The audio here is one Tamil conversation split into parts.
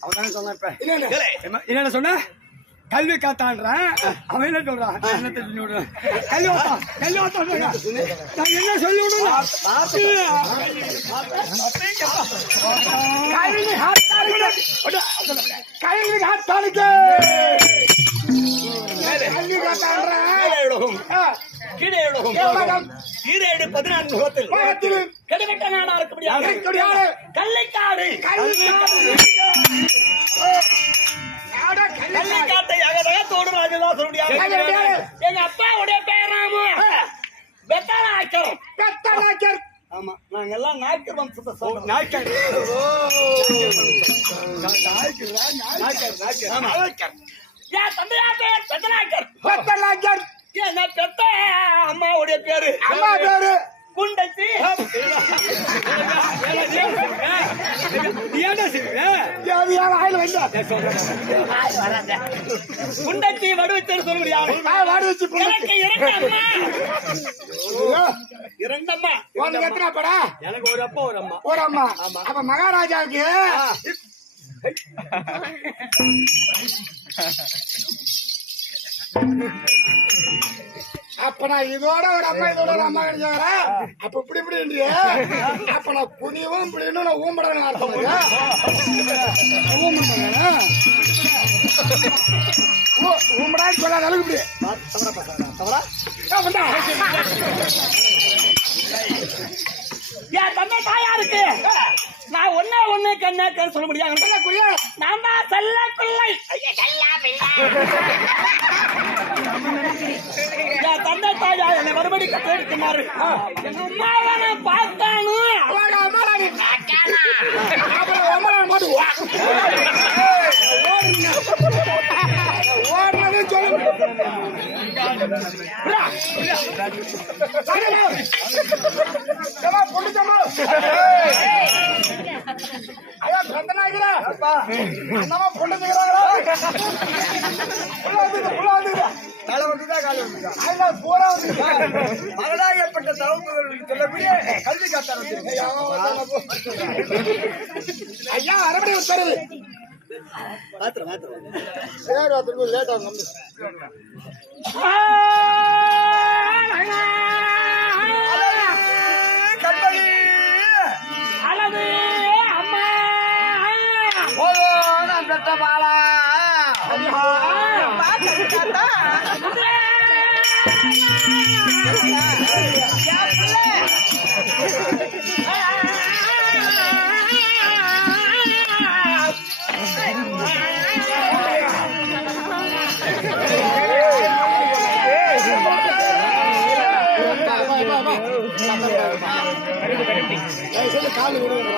அவன் சொன்ன இப்ப. என்னென்ன? சொன்ன? கல்வி காத்தான்றான். அவன் என்ன சொல்றான்? என்ன தெரிஞ்சு விடுறேன் கல்வி வாத்தா கல்வி வாத்தா நான் என்ன சொல்லி விடுறேன் கல்வி காத்தானுக்கு கீழே உலகம். ஈரேடு பதினான்கு முகத்தில். கெடுகெட்ட நாடா இருக்க முடியாது இருக்கக்கூடியாரு கள்ளைக்காடு. நாடா கல்வி கள்ளைக்காட்டை அகதகத்தோடு முடியாது. எங்க அப்பாவுடைய பேர் ராமு. வெத்தால ஆக்கர் கத்தானாக்கர் ஆமா நாங்க எல்லாம் நாய்க்கர் வம்சத்தை சொல்றோம் நாய்க்கர். ஆமா. என் தந்தையா பேர் பெத்தநாயக்கர் கத்தானாக்கர் என்ன பெத்த அம்மாவுடைய பேரு. அம்மா பேரு? குண்டச்சி. குண்டச்சி வடுவச்சர் சொல்ல முடியாது. நான் வாடி வச்சு எனக்கு இரண்டு அம்மா இரண்டு அம்மா உனக்கு எத்தனை படா எனக்கு ஒரு அப்பா ஒரு அம்மா. ஒரு அம்மா. அப்ப மகாராஜாவுக்கு? அப்ப நான் இதோட ஒரு அப்பா இதோட ஒரு அம்மா கிடைச்சாரா அப்ப இப்படி இப்படி இல்லையே. அப்ப நான் புனியவும் இப்படின்னு நான் ஊம்படணும் அர்த்தம் இல்லையா? ஊம்படணும். ஊ- ஊம்படான்னு சொல்லாத அளவுக்கு இப்படி. ஆ, வந்தா. என் தந்தை தாயா இருக்கு. நான் ஒன்னே ஒண்ணு சொல்ல முடியாது. சொல்லக்கூடிய நான் தான் செல்ல பிள்ளை தந்தை தாயா என்னை மறுபடி. அப்புறம். ஓடுனதே சொல்ல ஏம்மா, பொண்ணுச்சம்மா. ஐயா, கந்தனாகிறா. அண்ணாமா பொண்ணுச்சுக்கிறாங்களா? மகளாகப்பட்ட தவப்புகள் சொல்லக்கூடிய கல்வி காத்தாரம் ஐயா, அவன் வந்தானா போ. ஐயா அரபடி உத்தரவு சரி அதுக்கு லேட் ஆகும் அம்மா போதும் பெற்ற பாலா கால் விடுங்க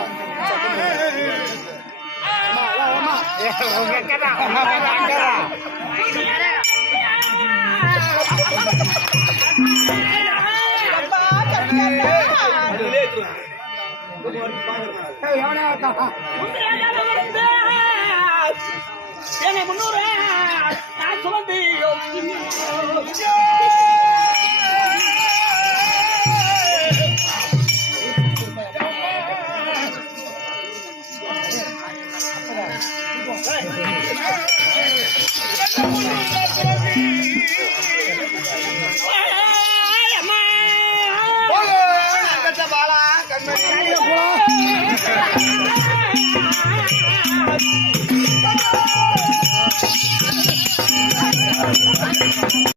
என்னை முன்னூறு நான் சுமந்து